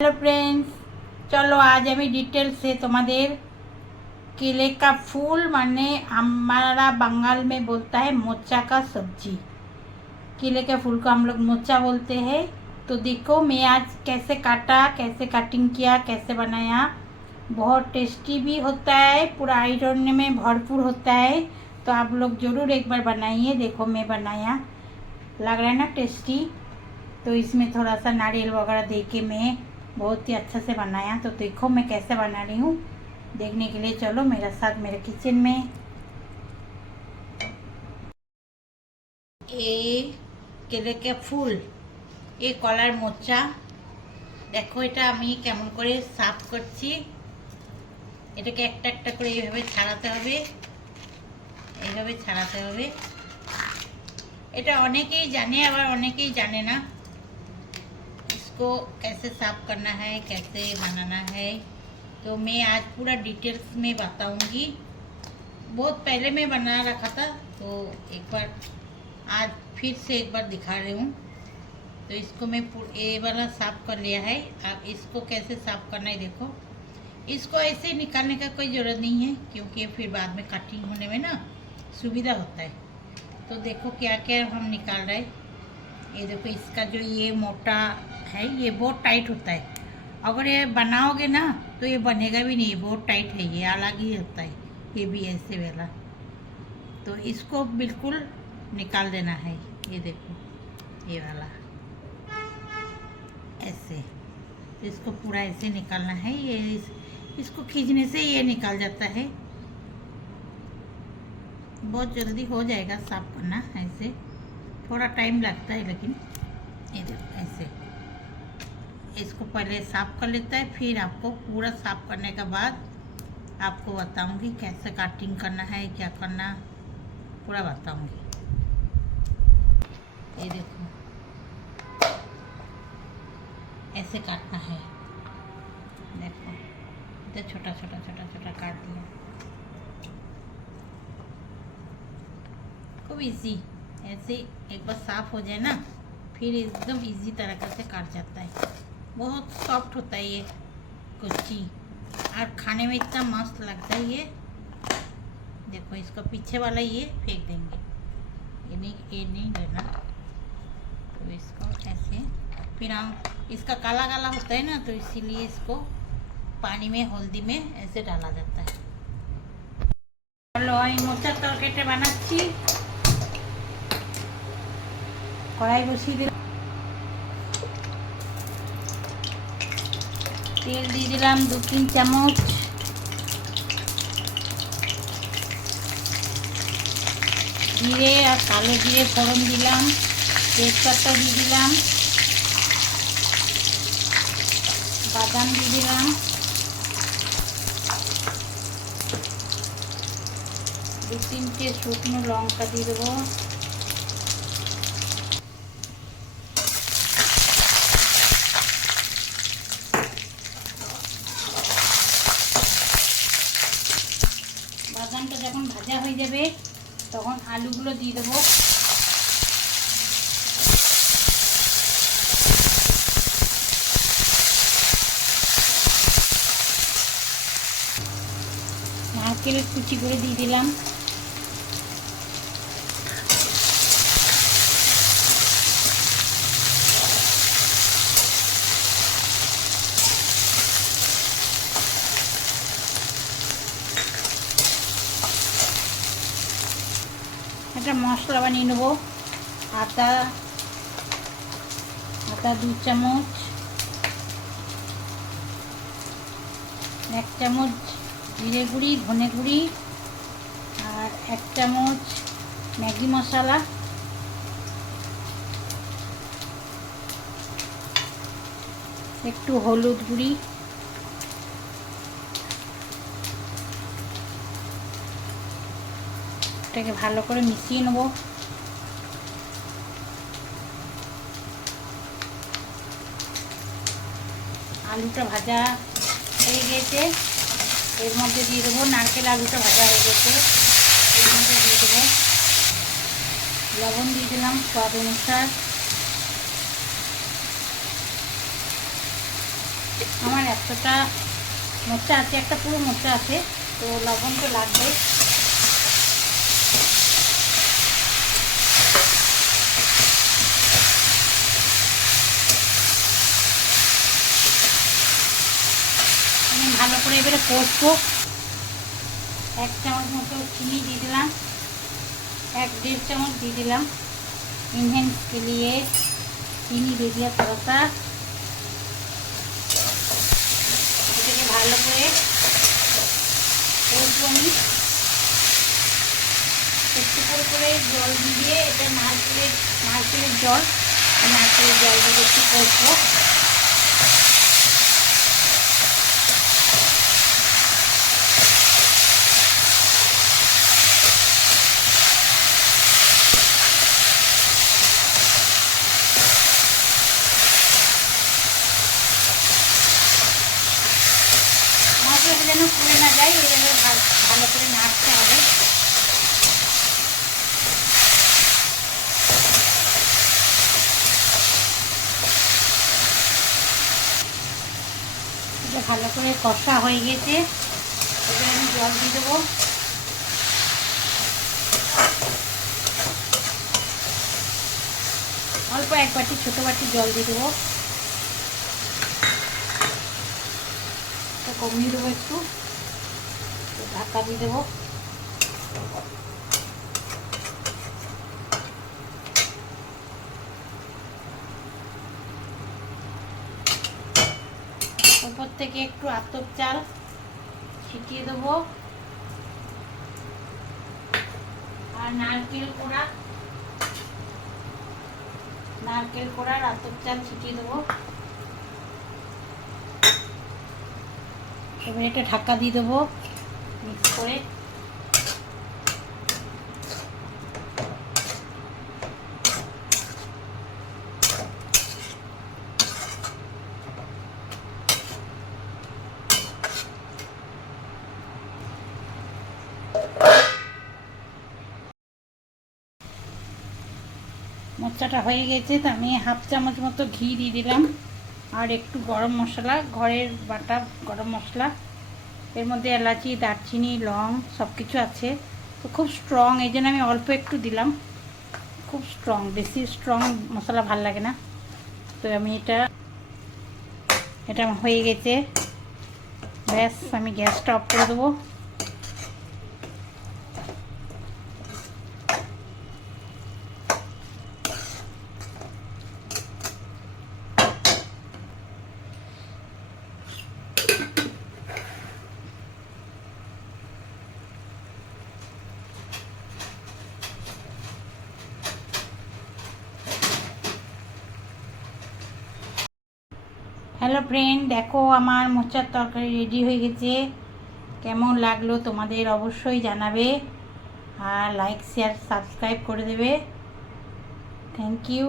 Hello friends, चलो आज আমি ডিটেলসে তোমাদের केले का फूल माने हमारा बंगाल में बोलता है मोचा का सब्जी। केले के फूल को हम लोग मोचा बोलते हैं। तो देखो मैं आज कैसे काटा, कैसे कटिंग किया, कैसे बनाया। बहुत टेस्टी भी होता है, पूरा आयरन में भरपूर होता है। तो आप लोग ज़रूर एक बार बनाइए। देखो मैं बनाया, लग रहा है ना टेस्टी। तो इसमें थोड़ा सा नारियल वगैरह दे के मैं बहुत ही अच्छा से बनाया। तो देखो मैं कैसे बना रही हूँ, देखने के लिए चलो मेरे साथ मेरे किचन में। ये केले के फूल, ये কলার মোচা, দেখো এটা আমি কেমন করে সাফ করছি। এটাকে একটা একটা করে এইভাবে ছাড়াতে হবে, এইভাবে ছাড়াতে হবে। এটা অনেকেই জানে আবার অনেকেই জানে না। इसको कैसे साफ करना है, कैसे बनाना है, तो मैं आज पूरा डिटेल्स में बताऊंगी। बहुत पहले मैं बना रखा था, तो एक बार आज फिर से एक बार दिखा रही हूँ। तो इसको मैं ये वाला साफ कर लिया है। अब इसको कैसे साफ करना है देखो। इसको ऐसे निकालने का कोई ज़रूरत नहीं है, क्योंकि फिर बाद में कटिंग होने में ना सुविधा होता है। तो देखो क्या क्या हम निकाल रहे हैं। ये देखो, इसका जो ये मोटा है ये बहुत टाइट होता है। अगर ये बनाओगे ना तो ये बनेगा भी नहीं, बहुत टाइट है, ये अलग ही होता है। ये भी ऐसे वाला, तो इसको बिल्कुल निकाल देना है। ये देखो ये वाला ऐसे, तो इसको पूरा ऐसे निकालना है। ये इसको खींचने से ये निकाल जाता है, बहुत जल्दी हो जाएगा साफ करना। ऐसे थोड़ा टाइम लगता है, लेकिन ये देखो ऐसे इसको पहले साफ कर लेता है। फिर आपको पूरा साफ करने के बाद आपको बताऊंगी कैसे कटिंग करना है, क्या करना, पूरा बताऊंगी। ये देखो ऐसे काटना है। देखो इतना छोटा छोटा छोटा छोटा काट दिया, खूब इजी। ऐसे एक बार साफ हो जाए ना, फिर एकदम इजी तरीके से काट जाता है। बहुत सॉफ्ट होता है ये कुच्ची, और खाने में इतना मस्त लगता है ये। देखो इसको पीछे वाला ये फेंक देंगे, ये नहीं लेना। तो इसको ऐसे, फिर हम इसका काला काला होता है ना, तो इसीलिए इसको पानी में हल्दी में ऐसे डाला जाता है। चलो আমি মোচার তরকারিটা বানাচ্ছি। কড়াই বসিয়ে দিলাম, তেল দিয়ে দিলাম 2-3 চামচ। জিরে আর কালো জিরে ফোড়ন দিলাম, তেজপাতা দিয়ে দিলাম, বাদাম দিয়ে দিলাম, 2-3টে শুকনো লঙ্কা দিয়ে দেবো। বাদামটা যখন ভাজা হয়ে যাবে তখন আলুগুলো দিয়ে দেবো। নারকেল কুচি করে দিয়ে দিলাম। একটা মশলা বানিয়ে নেব। আদা 2 চামচ, 1 চামচ জিরে গুঁড়ি, ধনে গুঁড়ি, আর 1 চামচ ম্যাগি মশলা, একটু হলুদ গুঁড়ি, এটাকে ভালো করে মিশিয়ে নেব। আলুটা ভাজা হয়ে গেছে, এর মধ্যে দিয়ে দেবো নারকেল। আলুটা ভাজা হয়ে গেছে, এর মধ্যে দিয়ে দেবো লবণ, দিয়ে দিলাম স্বাদ অনুসার, আমার এতটা মোচা আছে, একটা পুরো মোচা আছে, তো লবণ তো লাগবে। আমি ভালো করে এবারে কষবো। 1 চামচ মতো চিনি দিয়ে দিলাম, 1-1.5 চামচ দিয়ে দিলাম इन्हेंस के लिए चीनी दे दिया थोड़ा सा। এটাকে ভালো করে কষবো আমি। একটু করে জল দিয়ে, এটা নারকেলের জল দিয়ে একটু কষবো। মশলাটা যেন পুড়ে না যায়, এভাবে ভালো করে নাড়তে হবে। এটা ভালো করে কষা হয়ে গেছে, এবার আমি জল দিয়ে দেবো। অল্প 1 বাটি, ছোটো বাটি জল দিয়ে দেবো। কমিয়ে দেবো একটু, ঢাকা দিয়ে দেবো। উপর থেকে একটু আতপ চাল ছিটিয়ে দেবো, আর নারকেল কোড়ার আতপ চাল ছিটিয়ে দেবো। এবার এটা ঢাকা দিয়ে দেবো মিক্স করে। মোচাটা হয়ে গেছে, তো আমি 1/2 চামচ মতো ঘি দিয়ে দিলাম, আর একটু গরম মশলা, ঘরের বাটা গরম মশলা। এর মধ্যে এলাচি, দারচিনি, লং সব কিছু আছে, তো খুব স্ট্রং, এই জন্য আমি অল্প একটু দিলাম। খুব স্ট্রং, বেশি স্ট্রং মশলা ভাল লাগে না। তো আমি এটা হয়ে গেছে, ব্যাস আমি গ্যাসটা অফ করে দেবো। হ্যালো ফ্রেন্ড, দেখো আমার মোচার তরকারি রেডি হয়ে গেছে। কেমন লাগলো তোমাদের অবশ্যই জানাবে, আর লাইক শেয়ার সাবস্ক্রাইব করে দেবে। Thank you.